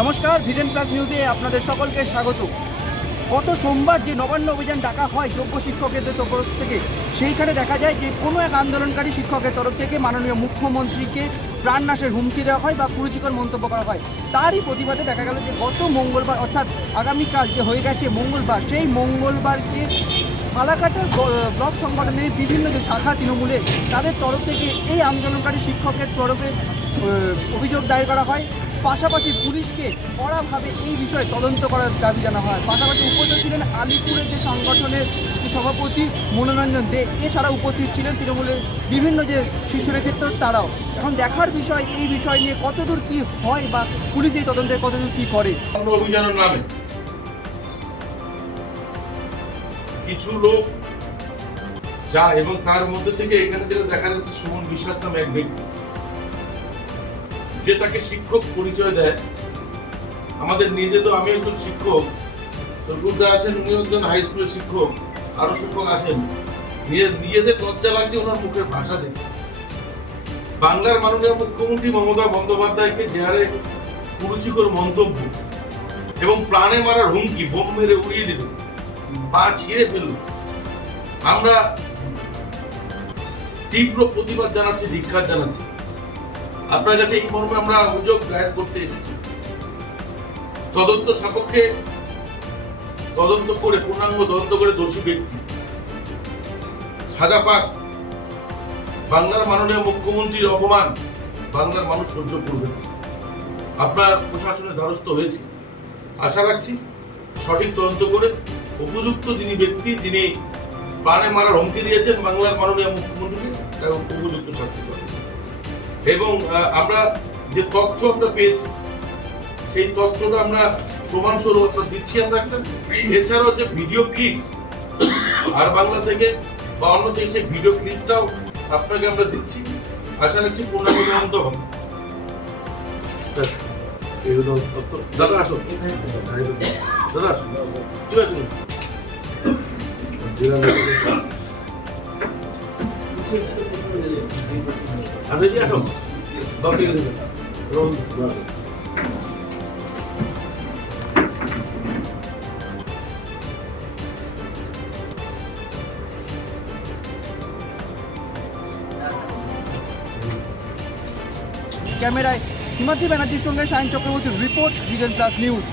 নমস্কার, vision plus নিউজে আপনাদের সকলকে স্বাগত। গত সোমবার যে নবান্ন অভিযান ডাকা হয় যোগ্য শিক্ষকদের তরফ থেকে, সেইখানে দেখা যায় যে কোনো এক আন্দোলনকারী শিক্ষকের তরফ থেকে মাননীয় মুখ্যমন্ত্রীকে প্রাণনাশের হুমকি দেওয়া হয় বা কুরুচিকর মন্তব্য করা হয়। তারই প্রতিবাদে দেখা গেল যে গত মঙ্গলবার অর্থাৎ আগামীকাল যে হয়ে গেছে মঙ্গলবার, সেই মঙ্গলবারকে ফালাকাটার ব্লক সংগঠনের বিভিন্ন যে শাখা তৃণমূলের তাদের তরফ থেকে এই আন্দোলনকারী শিক্ষকের তরফে অভিযোগ দায়ের করা হয়। পাশাপাশি পুলিশকে কড়াভাবে এই বিষয়ে তদন্ত করার দাবি জানানো হয়। পাশাপাশি উপস্থিত ছিলেন আলিপুরের যে সংগঠনের যে সভাপতি মনোরঞ্জন দে, এছাড়া উপস্থিত ছিলেন তৃণমূলের বিভিন্ন যে শীর্ষ নেতৃত্ব তারাও। এখন দেখার বিষয় এই বিষয় নিয়ে কতদূর কি হয় বা পুলিশ এই তদন্তে কতদূর কি করে। অভিযানের নামে কিছু লোক যা এবং তার মধ্যে থেকে এখানে যেটা দেখা যাচ্ছে সুমন বিশ্বাস নামে এক ব্যক্তি যে তাকে শিক্ষক পরিচয় দেয়। আমাদের নিজে তো আমি একজন শিক্ষক, সরকুরদা আছেন উনি একজন হাই স্কুলের শিক্ষক, আরো শিক্ষক আছেন। নিজেদের লজ্জা লাগছে ওনার মুখের ভাষা দেখে। বাংলার মাননীয় মুখ্যমন্ত্রী মমতা বন্দ্যোপাধ্যায়কে যে হারে কুরুচিকর মন্তব্য এবং প্রাণে মারার হুমকি, বোম মেরে উড়িয়ে দিল, পা ছিঁড়ে ফেলল, আমরা তীব্র প্রতিবাদ জানাচ্ছি, ধিক্কার জানাচ্ছি। আপনার কাছে এই মর্মে আমরা অভিযোগ দায়ের করতে এসেছি। তদন্ত সাপেক্ষে তদন্ত করে পূর্ণাঙ্গ তদন্ত করে দোষী ব্যক্তি সাজা পাক। বাংলার মাননীয় মুখ্যমন্ত্রীর অপমান বাংলার মানুষ সহ্য করবে। আপনার প্রশাসনের দ্বারস্থ হয়েছে, আশা রাখছি সঠিক তদন্ত করে উপযুক্ত যিনি ব্যক্তি, যিনি প্রাণে মারার হুমকি দিয়েছেন বাংলার মাননীয় মুখ্যমন্ত্রীকে, তাকে উপযুক্ত শাস্তি পাবে। এবং আমরা যে তথ্য আমরা পেয়েছি সেই তথ্যটা আমরা প্রমাণস্বরূপ আপনার দিচ্ছি। আমরা একটা এছাড়াও যে ভিডিও ক্লিপস আর বাংলা থেকে বা অন্য দেশে ভিডিও ক্লিপসটাও আপনাকে আমরা দিচ্ছি। আশা রাখছি পূর্ণাঙ্গ তদন্ত হবে। স্যার এগুলো তথ্য দাদা আসুন, দাদা আসুন, কি আছে জেলা আপনি কি আসুন ক্যামেরায় হিমাদ্রি ব্যানার্জির সঙ্গে সায়ন চক্রবর্তীর রিপোর্ট, ভিজেন প্লাস নিউজ।